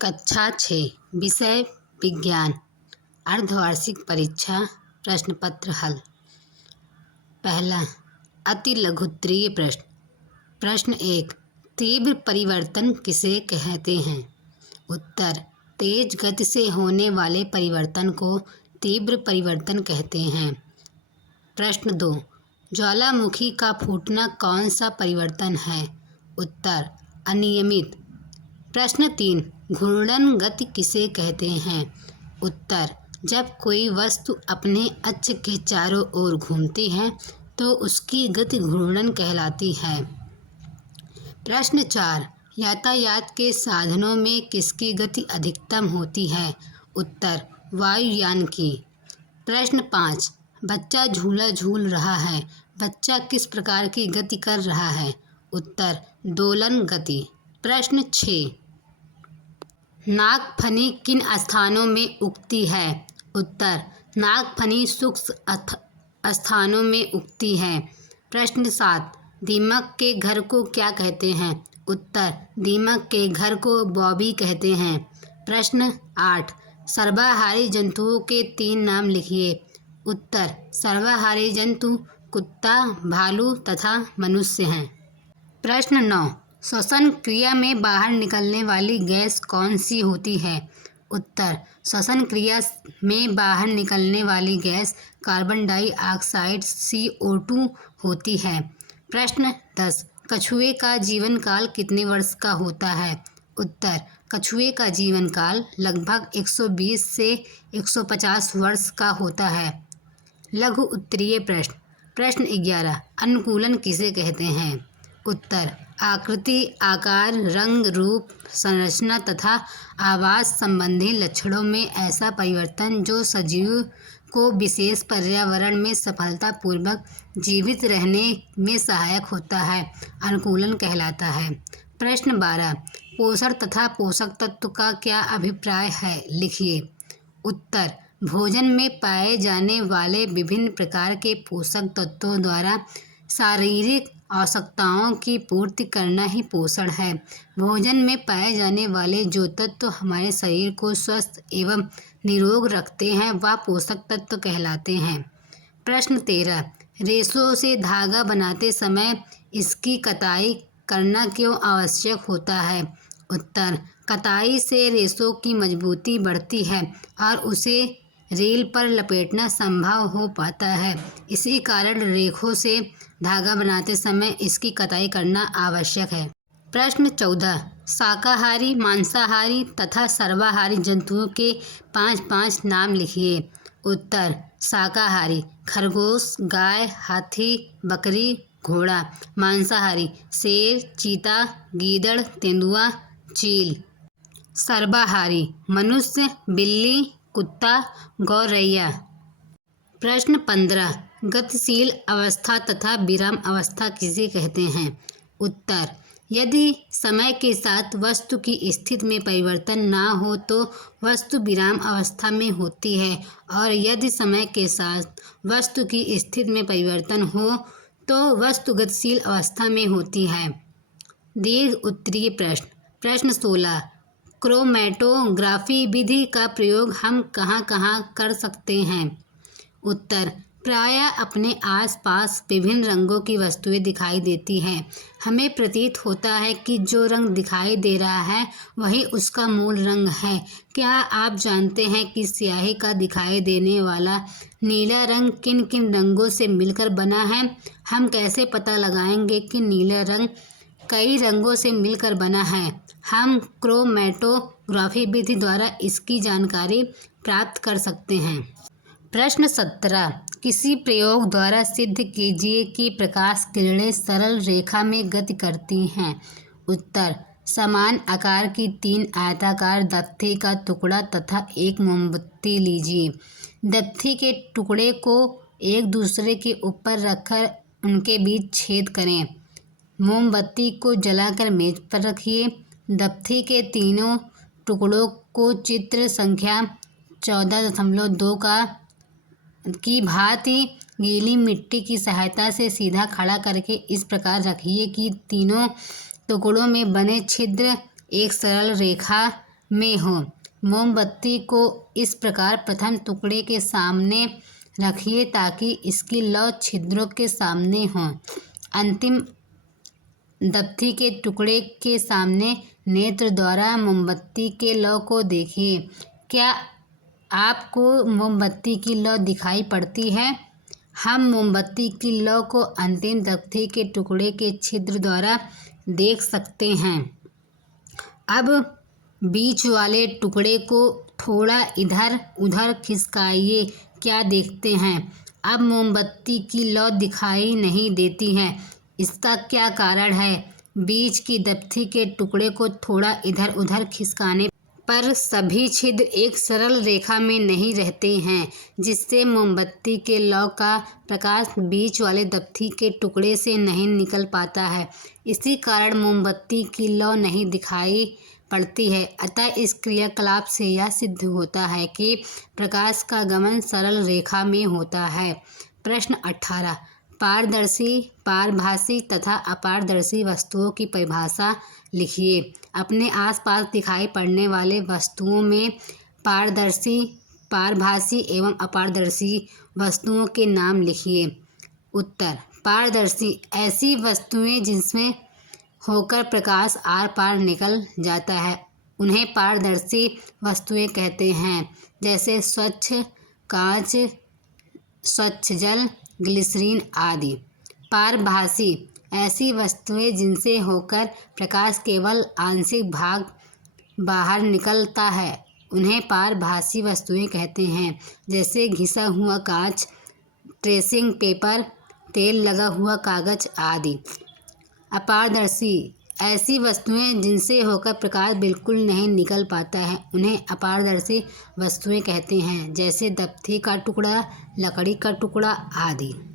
कक्षा 6 विषय विज्ञान अर्धवार्षिक परीक्षा प्रश्न पत्र हल। पहला अति लघुत्तरीय प्रश्न। प्रश्न 1, तीव्र परिवर्तन किसे कहते हैं? उत्तर, तेज गति से होने वाले परिवर्तन को तीव्र परिवर्तन कहते हैं। प्रश्न 2, ज्वालामुखी का फूटना कौन सा परिवर्तन है? उत्तर, अनियमित। प्रश्न 3, घूर्णन गति किसे कहते हैं? उत्तर, जब कोई वस्तु अपने अक्ष के चारों ओर घूमती है तो उसकी गति घूर्णन कहलाती है। प्रश्न 4, यातायात के साधनों में किसकी गति अधिकतम होती है? उत्तर, वायुयान की। प्रश्न 5, बच्चा झूला झूल रहा है, बच्चा किस प्रकार की गति कर रहा है? उत्तर, दोलन गति। प्रश्न 6, नागफनी किन स्थानों में उगती है? उत्तर, नागफनी शुष्क स्थानों में उगती है। प्रश्न 7, दीमक के घर को क्या कहते हैं? उत्तर, दीमक के घर को बॉबी कहते हैं। प्रश्न 8, सर्वाहारी जंतुओं के 3 नाम लिखिए। उत्तर, सर्वाहारी जंतु कुत्ता, भालू तथा मनुष्य हैं। प्रश्न 9, श्वसन क्रिया में बाहर निकलने वाली गैस कौन सी होती है? उत्तर, श्वसन क्रिया में बाहर निकलने वाली गैस कार्बन डाइऑक्साइड CO2 होती है। प्रश्न 10, कछुए का जीवन काल कितने वर्ष का होता है? उत्तर, कछुए का जीवन काल लगभग 120 से 150 वर्ष का होता है। लघु उत्तरीय प्रश्न। प्रश्न 11, अनुकूलन किसे कहते हैं? उत्तर, आकृति, आकार, रंग, रूप, संरचना तथा आवास संबंधी लक्षणों में ऐसा परिवर्तन जो सजीव को विशेष पर्यावरण में सफलतापूर्वक जीवित रहने में सहायक होता है, अनुकूलन कहलाता है। प्रश्न 12, पोषण तथा पोषक तत्व का क्या अभिप्राय है? लिखिए। उत्तर, भोजन में पाए जाने वाले विभिन्न प्रकार के पोषक तत्वों द्वारा शारीरिक आवश्यकताओं की पूर्ति करना ही पोषण है। भोजन में पाए जाने वाले जो तत्व हमारे शरीर को स्वस्थ एवं निरोग रखते हैं वह पोषक तत्व कहलाते हैं। प्रश्न 13, रेशों से धागा बनाते समय इसकी कताई करना क्यों आवश्यक होता है? उत्तर, कताई से रेशों की मजबूती बढ़ती है और उसे रील पर लपेटना संभव हो पाता है। इसी कारण रेखों से धागा बनाते समय इसकी कताई करना आवश्यक है। प्रश्न 14, शाकाहारी, मांसाहारी तथा सर्वाहारी जंतुओं के 5 नाम लिखिए। उत्तर, शाकाहारी खरगोश, गाय, हाथी, बकरी, घोड़ा। मांसाहारी शेर, चीता, गीदड़, तेंदुआ, चील। सर्वाहारी मनुष्य, बिल्ली, कुत्ता, गौरैया। प्रश्न 15, गतिशील अवस्था तथा विराम अवस्था किसे कहते हैं? उत्तर, यदि समय के साथ वस्तु की स्थिति में परिवर्तन ना हो तो वस्तु विराम अवस्था में होती है और यदि समय के साथ वस्तु की स्थिति में परिवर्तन हो तो वस्तु गतिशील अवस्था में होती है। दीर्घ उत्तरीय प्रश्न। प्रश्न 16, क्रोमैटोग्राफी विधि का प्रयोग हम कहाँ कहाँ कर सकते हैं? उत्तर, प्रायः अपने आसपास विभिन्न रंगों की वस्तुएं दिखाई देती हैं। हमें प्रतीत होता है कि जो रंग दिखाई दे रहा है वही उसका मूल रंग है। क्या आप जानते हैं कि स्याही का दिखाई देने वाला नीला रंग किन किन रंगों से मिलकर बना है? हम कैसे पता लगाएंगे कि नीला रंग कई रंगों से मिलकर बना है? हम क्रोमैटोग्राफी विधि द्वारा इसकी जानकारी प्राप्त कर सकते हैं। प्रश्न 17, किसी प्रयोग द्वारा सिद्ध कीजिए कि प्रकाश किरणें सरल रेखा में गति करती हैं। उत्तर, समान आकार की 3 आयताकार दफ्ती का टुकड़ा तथा एक मोमबत्ती लीजिए। दफ्ती के टुकड़े को एक दूसरे के ऊपर रखकर उनके बीच छेद करें। मोमबत्ती को जलाकर मेज पर रखिए। दफ्ती के तीनों टुकड़ों को चित्र संख्या 14.2 की भांति गीली मिट्टी की सहायता से सीधा खड़ा करके इस प्रकार रखिए कि तीनों टुकड़ों में बने छिद्र एक सरल रेखा में हो। मोमबत्ती को इस प्रकार प्रथम टुकड़े के सामने रखिए ताकि इसकी लौ छिद्रों के सामने हो। अंतिम दफ्ती के टुकड़े के सामने नेत्र द्वारा मोमबत्ती के लौ को देखिए। क्या आपको मोमबत्ती की लौ दिखाई पड़ती है? हम मोमबत्ती की लौ को अंतिम दफ्ती के टुकड़े के छिद्र द्वारा देख सकते हैं। अब बीच वाले टुकड़े को थोड़ा इधर उधर खिसकाइए। क्या देखते हैं? अब मोमबत्ती की लौ दिखाई नहीं देती है। इसका क्या कारण है? बीच की दफ्ती के टुकड़े को थोड़ा इधर उधर खिसकाने पर सभी छिद्र एक सरल रेखा में नहीं रहते हैं, जिससे मोमबत्ती के लौ का प्रकाश बीच वाले दफ्ती के टुकड़े से नहीं निकल पाता है। इसी कारण मोमबत्ती की लौ नहीं दिखाई पड़ती है। अतः इस क्रियाकलाप से यह सिद्ध होता है कि प्रकाश का गमन सरल रेखा में होता है। प्रश्न 18। पारदर्शी, पारभासी तथा अपारदर्शी वस्तुओं की परिभाषा लिखिए। अपने आसपास दिखाई पड़ने वाले वस्तुओं में पारदर्शी, पारभासी एवं अपारदर्शी वस्तुओं के नाम लिखिए। उत्तर: पारदर्शी ऐसी वस्तुएं जिसमें होकर प्रकाश आर पार निकल जाता है, उन्हें पारदर्शी वस्तुएं कहते हैं। जैसे स्वच्छ कांच, स्वच्छ जल, ग्लिसरीन आदि। पारभासी ऐसी वस्तुएं जिनसे होकर प्रकाश केवल आंशिक भाग बाहर निकलता है, उन्हें पारभासी वस्तुएं कहते हैं। जैसे घिसा हुआ कांच, ट्रेसिंग पेपर, तेल लगा हुआ कागज आदि। अपारदर्शी ऐसी वस्तुएं जिनसे होकर प्रकाश बिल्कुल नहीं निकल पाता है, उन्हें अपारदर्शी वस्तुएं कहते हैं। जैसे दफ्ती का टुकड़ा, लकड़ी का टुकड़ा आदि।